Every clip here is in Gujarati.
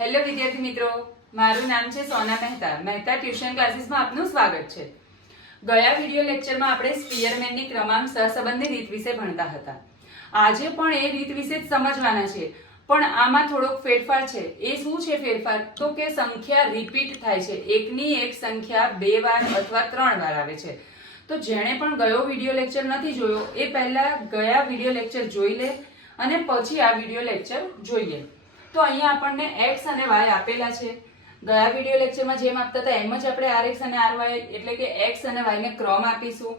હેલો વિદ્યાર્થી મિત્રો, મારું નામ છે સોના મહેતા. મહેતા ટ્યુશન ક્લાસીસમાં આપનું સ્વાગત છે. ગયા વિડિયો લેક્ચરમાં આપણે સ્પીયરમેનની ક્રમાંક સહસંબંધી રીત વિશે ભણતા હતા. આજે પણ એ રીત વિશે જ સમજવાના છે. પણ આમાં થોડોક ફેરફાર છે. એ શું છે ફેરફાર? તો કે સંખ્યા રિપીટ થાય છે. એકની એક સંખ્યા બે વાર અથવા ત્રણ વાર આવે છે. તો જેણે પણ ગયો વિડિયો લેક્ચર નથી જોયો, એ પહેલા ગયા વિડિયો લેક્ચર જોઈ લે અને પછી આ વિડિયો લેક્ચર જોઈએ. તો અહીંયા આપણને x અને y આપેલા છે. ગયા વિડિયો લેક્ચરમાં જેમ આપતા હતા એમ જ આપણે આર એક્સ અને આર વાય એટલે કે એક્સ અને વાયને ક્રમ આપીશું.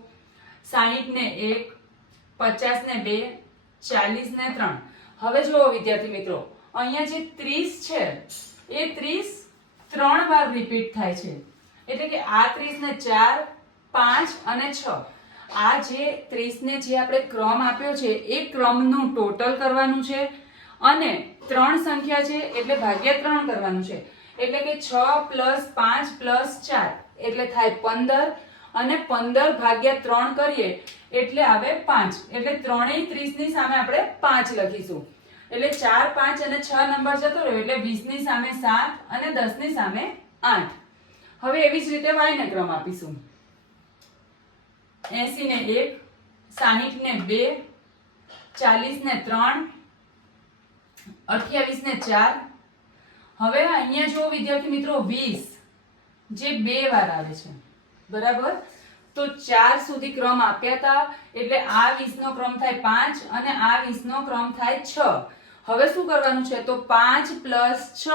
60 ને 1 50 ને 2 40 ને 3 હવે જુઓ વિદ્યાર્થી મિત્રો, અહીંયા જે 30 છે, એ 30 ત્રણ વાર રિપીટ થાય છે. એટલે કે આ 30 ને 4 5 અને છ. આ જે 30 ને જે આપણે ક્રમ આપ્યો છે, એ ક્રમનું ટોટલ કરવાનું છે. અને ત્રણ સંખ્યા છે, એટલે ભાગ્યા ત્રણ કરવાનું છે. એટલે કે છ પ્લસ પાંચ પ્લસ ચાર, એટલે થાય પંદર. અને પંદર ભાગ્યા ત્રણ કરીએ, એટલે આવે પાંચ. એટલે ત્રણેય ત્રીસની સામે આપણે પાંચ લખીશું. એટલે ચાર, પાંચ અને છ નંબર જતો રહ્યો, એટલે વીસની સામે સાત અને દસની સામે આઠ. હવે એવી જ રીતે વાય ને ક્રમ આપીશું. એસી ને એક સાહીઠ ને બે ચાલીસ ને ત્રણ અઠ્યાવીસ ને ચાર. હવે અહીંયા જો વિદ્યાર્થી મિત્રો, વીસ. જે બે વાર આવે છે. બરાબર? તો ચાર સુધી ક્રમ આપ્યા હતા. એટલે આ વીસનો ક્રમ થાય પાંચ અને આ વીસનો ક્રમ થાય છ. હવે શું કરવાનું છે? તો પાંચ પ્લસ છ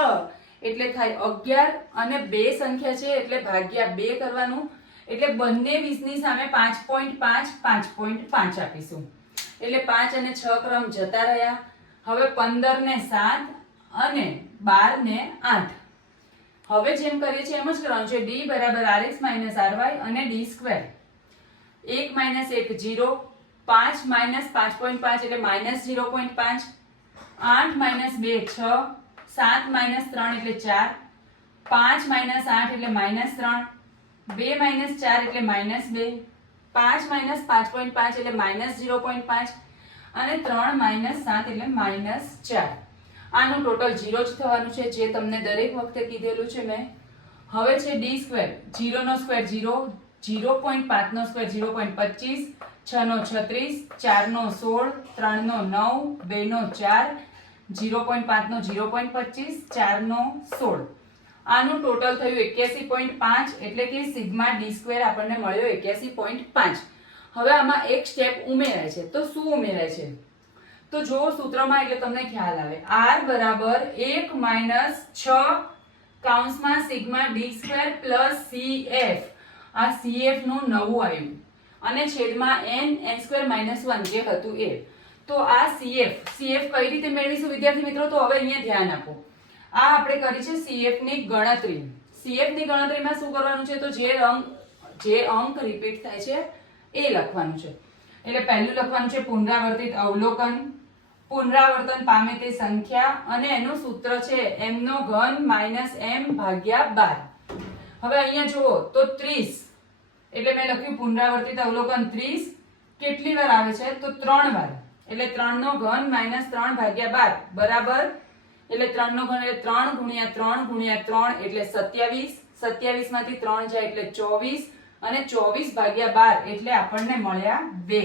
એટલે થાય અગિયાર અને બે સંખ્યા છે એટલે ભાગ્યા બે કરવાનું. એટલે બંને વીસની સામે પાંચ પોઈન્ટ પાંચ પાંચ પોઈન્ટ પાંચ આપીશું. એટલે પાંચ અને છ ક્રમ જતા રહ્યા. હવે પંદર ને સાત અને બાર ને આઠ. હવે જેમ કરીએ છીએ એમ જ કરવાનું છે. ડી બરાબર R X minus R Y અને ડી સ્ક્વેર. એક માઇનસ એક જીરો, પાંચ માઇનસ પાંચ પોઈન્ટ પાંચ એટલે માઇનસ જીરો પોઈન્ટ પાંચ. આઠ માઇનસ બે છ, સાત માઇનસ ત્રણ એટલે ચાર. પાંચ માઇનસ આઠ એટલે માઇનસ ત્રણ. બે માઇનસ ચાર એટલે માઇનસ બે. પાંચ માઇનસ પાંચ પોઈન્ટ પાંચ એટલે માઇનસ ઝીરો પોઈન્ટ પાંચ. અને ત્રણ માઇનસ સાત એટલે માઇનસ ચાર. આનું ટોટલ ઝીરો જ થવાનું છે, જે તમને દરેક વખતે કીધેલું છે મેં. હવે છે ડી સ્ક્વેર. ઝીરોનો સ્ક્વેર ઝીરો ઝીરો પોઈન્ટ પાંચનો સ્ક્વેર ઝીરો પોઈન્ટ પચીસ છનો છત્રીસ ચારનો સોળ ત્રણનો નવ બેનો ચાર, ઝીરો પોઈન્ટ પાંચનો ઝીરો પોઈન્ટ પચીસ ચારનો સોળ. આનું ટોટલ થયું એક્યાસી પોઈન્ટ પાંચ, એટલે કે સિગ્મા ડી સ્ક્વેર આપણને મળ્યો એક્યાસી પોઈન્ટ પાંચ. હવે આમાં એક સ્ટેપ ઉમેરાય છે. તો શું ઉમેરાય છે? તો જો સૂત્રમાં એટલે તમને ખ્યાલ આવે. આર બરાબર એક માઇનસ છ કાઉન્સમાં sigma D square plus C F આ સી એફનું નવું આવ્યું અને છેદમાં N N square minus one જે હતું એ. તો આ સીએફ સીએફ કઈ રીતે મેળવીશું? વિદ્યાર્થી મિત્રો, તો હવે અહીંયા ધ્યાન આપો. આ આપણે કરી છે સીએફની ગણતરી. સીએફની ગણતરીમાં શું કરવાનું છે? તો જે અંક જે અંક રિપીટ થાય છે એ લખવાનું છે. એટલે પહેલું લખવાનું છે પુનરાવર્તિત અવલોકન. પુનરાવર્તન પામે તે સંખ્યા અને એનું સૂત્ર છે નો ઘન માઇનસ એમ ભાગ્યા બાર. હવે અહીંયા જુઓ તો ત્રીસ. એટલે મેં લખ્યું પુનરાવર્તિત અવલોકન ત્રીસ. કેટલી વાર આવે છે? તો ત્રણ વાર. એટલે ત્રણ નો ઘન માઇનસ ત્રણ ભાગ્યા બાર. બરાબર? એટલે ત્રણ નો ઘન એટલે ત્રણ ગુણ્યા ત્રણ ગુણ્યા ત્રણ એટલે સત્યાવીસ. સત્યાવીસમાંથી ત્રણ જાય એટલે ચોવીસ. અને ચોવીસ ભાગ્યા બાર એટલે આપણને મળ્યા બે.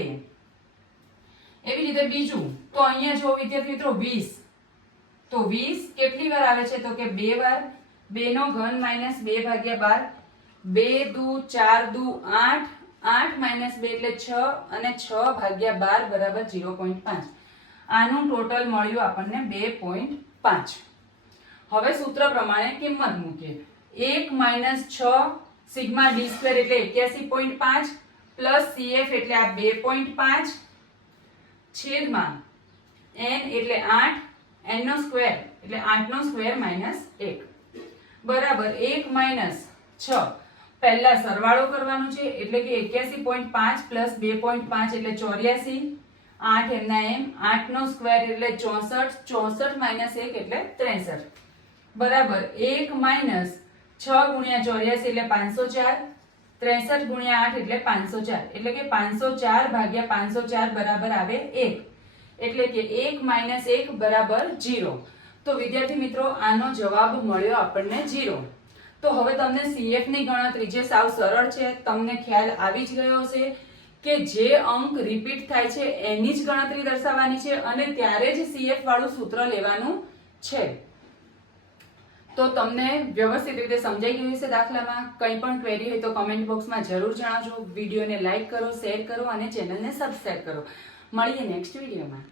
એવી રીતે બીજું, તો અહીંયા જો વિદ્યાર્થી મિત્રો વીસ, તો વીસ કેટલી વાર આવે છે? તો કે બે વાર. બે નો ઘન માઇનસ બે ભાગ્યા બાર. બે દુ ચાર દુ આઠ. આઠ માઇનસ બે એટલે છ અને છ ભાગ્યા બાર બરાબર ઝીરો પોઈન્ટ પાંચ. આનું ટોટલ મળ્યું આપણને બે પોઈન્ટ પાંચ. હવે સૂત્ર પ્રમાણે કિંમત મૂકીએ. એક માઇનસ છ સિગ્મા ડી સ્ક્વેર એટલે એક્યાસી પોઈન્ટ પાંચ પ્લસ સીએફ એટલે આ બે પોઈન્ટ પાંચ છેદમાં એન એટલે આઠ એનનો સ્ક્વેર એટલે આઠ નો સ્ક્વેર માઇનસ એક. બરાબર, એક માઇનસ છ. પહેલા સરવાળો કરવાનો છે, એટલે કે એક્યાસી પોઈન્ટ પાંચ પ્લસ બે પોઈન્ટ પાંચ એટલે ચોર્યાસી. આઠ એમના એમ, આઠ નો સ્ક્વેર એટલે ચોસઠ ચોસઠ માઇનસ એક એટલે ત્રેસઠ. બરાબર, એક માઇનસ છ ગુણ્યા ચોર્યાસી એટલે પાંચસો ચાર, ત્રેસઠ ગુણ્યા આઠ એટલે પાંચસો ચાર. એટલે કે પાંચસો ચાર ભાગ્યા પાંચસો ચાર બરાબર આવે એક. એટલે કે એક માઇનસ એક બરાબર જીરો તો વિદ્યાર્થી મિત્રો, આનો જવાબ મળ્યો આપણને જીરો તો હવે તમને સીએફની ગણતરી જે સાવ સરળ છે, તમને ખ્યાલ આવી જ ગયો હશે કે જે અંક રિપીટ થાય છે, એની જ ગણતરી દર્શાવવાની છે અને ત્યારે જ સીએફ વાળું સૂત્ર લેવાનું છે. તો તમને વ્યવસ્થિત રીતે સમજાઈ ગયું હશે દાખલામાં. કંઈ પણ ક્વેરી હોય તો કમેન્ટ બોક્સમાં જરૂર જણાવજો. વિડીયોને લાઇક કરો શેર કરો અને ચેનલને સબસ્ક્રાઇબ કરો. મળીએ નેક્સ્ટ વિડીયોમાં.